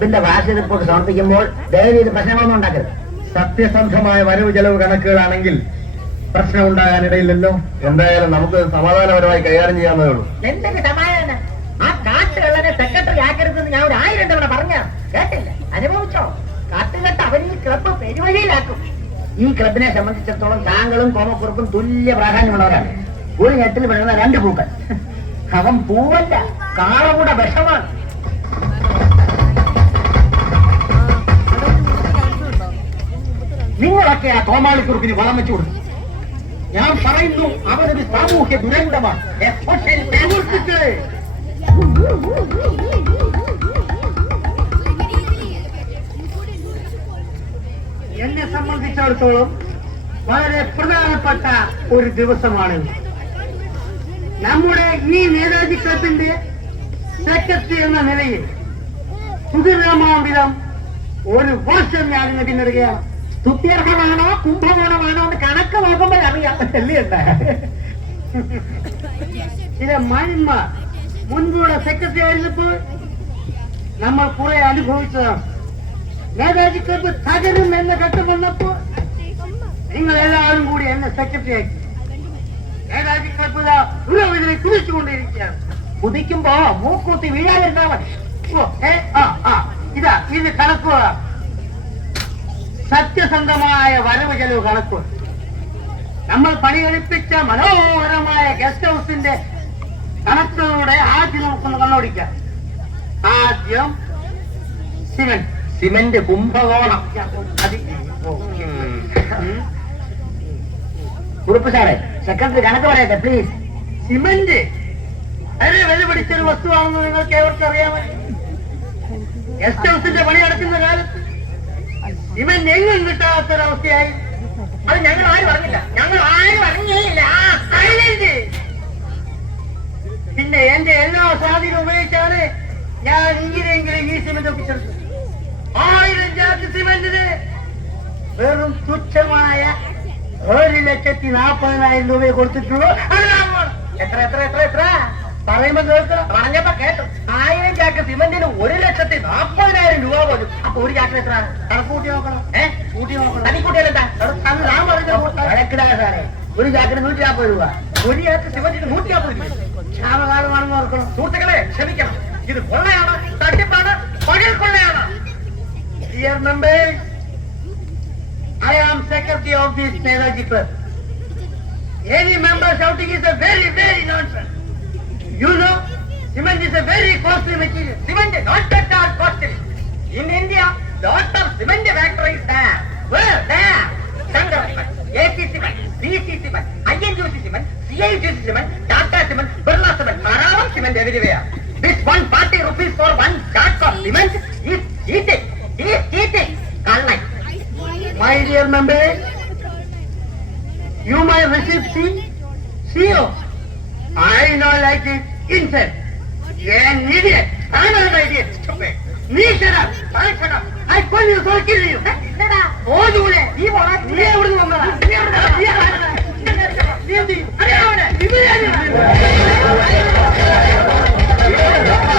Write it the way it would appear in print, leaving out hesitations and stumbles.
ക്ലബിന്റെ വാർഷിക റിപ്പോർട്ട് സമർപ്പിക്കുമ്പോൾ ദയവീത് പ്രശ്നങ്ങളൊന്നും ഉണ്ടാക്കരുത്. സത്യസന്ധമായ വരവ് ചെലവ് കണക്കുകളാണെങ്കിൽ പ്രശ്നം ഉണ്ടാകാനിടയില്ലല്ലോ. എന്തായാലും നമുക്ക് സമാധാനപരമായി കൈകാര്യം ചെയ്യാവുന്നതേ ഉള്ളൂ. എന്തൊക്കെ സമാധാനം? ആ കാട്ടുകള്ളനെ സെക്രട്ടറി ആക്കരുതെന്ന് ഞാൻ 1000 തവണ പറഞ്ഞ കേട്ടില്ല. അനുഭവിച്ചോ? കാട്ടുകെട്ട് അവൻ ഈ ക്ലബ് പെരുവഴിയിലാക്കും. ഈ ക്ലബിനെ സംബന്ധിച്ചിടത്തോളം താങ്കളും കോമക്കുറുപ്പും തുല്യ പ്രാധാന്യമുള്ളവരാണ്. ഒരു ഞെട്ടിൽ വിടുന്ന 2 പൂക്കൾ. അവൻ പൂവല്ല, കാളകൂടെ വിഷമാണ്. നിങ്ങളൊക്കെ ആ കോമാളിക്കുറുപ്പിന് വളം വെച്ചു കൊടുക്കും. ഞാൻ പറയുന്നു, അവനൊരു സാമൂഹ്യ ദുരന്തമാണ്. എന്നെ സംബന്ധിച്ചിടത്തോളം വളരെ പ്രധാനപ്പെട്ട ഒരു ദിവസമാണ്. നമ്മുടെ ഈ നേതാജി ക്ലബിന്റെ സെക്രട്ടറി എന്ന നിലയിൽ സുദീർഘമാംവിധം ഒരു വർഷം ഞാനിന്ന് പിന്നിടുകയാണ്. സ്തുത്യർഹമാണോ കുംഭകോണമാണോ എന്ന് കണക്ക് നോക്കുമ്പോൾ അറിയാം. ചില മാന്യന്മാർ മുൻകൂടെ സെക്രട്ടറി ആയിരുന്നപ്പോൾ നമ്മൾ കുറെ അനുഭവിച്ചതാണ്. നേതാജി ക്ലബ് തകരും എന്ന ഘട്ടം വന്നപ്പോൾ നിങ്ങൾ എല്ലാവരും കൂടി എന്നെ സെക്രട്ടറി ആക്കി. നേതാജി ക്ലബ് ദുരവിധനെ കുതിച്ചുകൊണ്ടിരിക്കുകയാണ്. കുതിക്കുമ്പോ മൂക്കൂത്തി വീഴാതിരുന്നാ മതി. ഇത് കണക്കുക. സത്യസന്ധമായ വരവ് ചെലവ് കണക്ക്. നമ്മൾ പണികഴിപ്പിച്ച മനോഹരമായ ഗസ്റ്റ് ഹൗസിന്റെ കണക്കുകളുടെ ആദ്യം നമുക്കൊന്ന് കണ്ണോടിക്കാം. ആദ്യം സിമന്റ് കുംഭകോണം. കുറുപ്പ് സാറേ, സെക്രട്ടറി കണക്ക് പറയട്ടെ പ്ലീസ്. സിമന്റ് വളരെ വില പിടിച്ചൊരു വസ്തുവാണെന്ന് നിങ്ങൾക്ക് ഏവർക്കും അറിയാമോ? ഗസ്റ്റ് ഹൗസിന്റെ പണി നടക്കുന്ന കാലത്ത് സിമന്റ് എങ്ങും കിട്ടാത്തൊരവസ്ഥയായി. അത് ഞങ്ങൾ ആരും അറിഞ്ഞില്ല. പിന്നെ എന്റെ എല്ലാ സ്വാധീനം ഉപയോഗിച്ചാണ് ഞാൻ ഇങ്ങനെയെങ്കിലും ഈ സിമന്റ് ഒപ്പിച്ചെടുത്തത്. 1000 ചാക്ക് സിമന്റിന് വെറും തുച്ഛമായ 1,40,000 രൂപയെ കൊടുത്തിട്ടുള്ളൂ. എത്ര പറയുമ്പോ കേൾക്കണം. പറഞ്ഞപ്പോ കേട്ടു. 1000 ചാക്ക് സിമന്റിന് 1,40,000 രൂപ പോലും. അപ്പൊ ഒരു ചാക്കിന് എത്ര? കണക്ക് കൂട്ടി നോക്കണം. കൂട്ടി നോക്കണം. തനിക്കൂട്ടിയാലെന്താ? ഞാൻ പറഞ്ഞിടാ സാറേ, ഒരു ചാക്കിന് 140 രൂപ. ഒരു ചാക്ക് സിമന്റിന് 150 രൂപ. ക്ഷാമകാലമാണെന്ന് ഓർക്കണം. സുഹൃത്തുക്കളെ ക്ഷമിക്കണം, ഇത് കൊള്ളയാണ്, തട്ടിപ്പാണ്, പകൽ കൊള്ളയാണ്. Dear members, I am secretary of this Netaji Club. Any member shouting is a very, very nonsense. You know, cement is a very costly material. Cement is not at all costly. In India, lot of cement factories there. Where? There. Shankar Cement, AC Cement, DC Cement, INGC Cement, CIGC Cement, Tata Cement, Birla Cement, Maravam Cement everywhere. This 140 rupees for 1 sack of cement is cheating. My dear members, you might receive CO. I know like it insect. You're an idiot. I'm an idiot. Stupid. Me shut up. I shut up. I call you so I kill you. Oh, you will. You will. You will.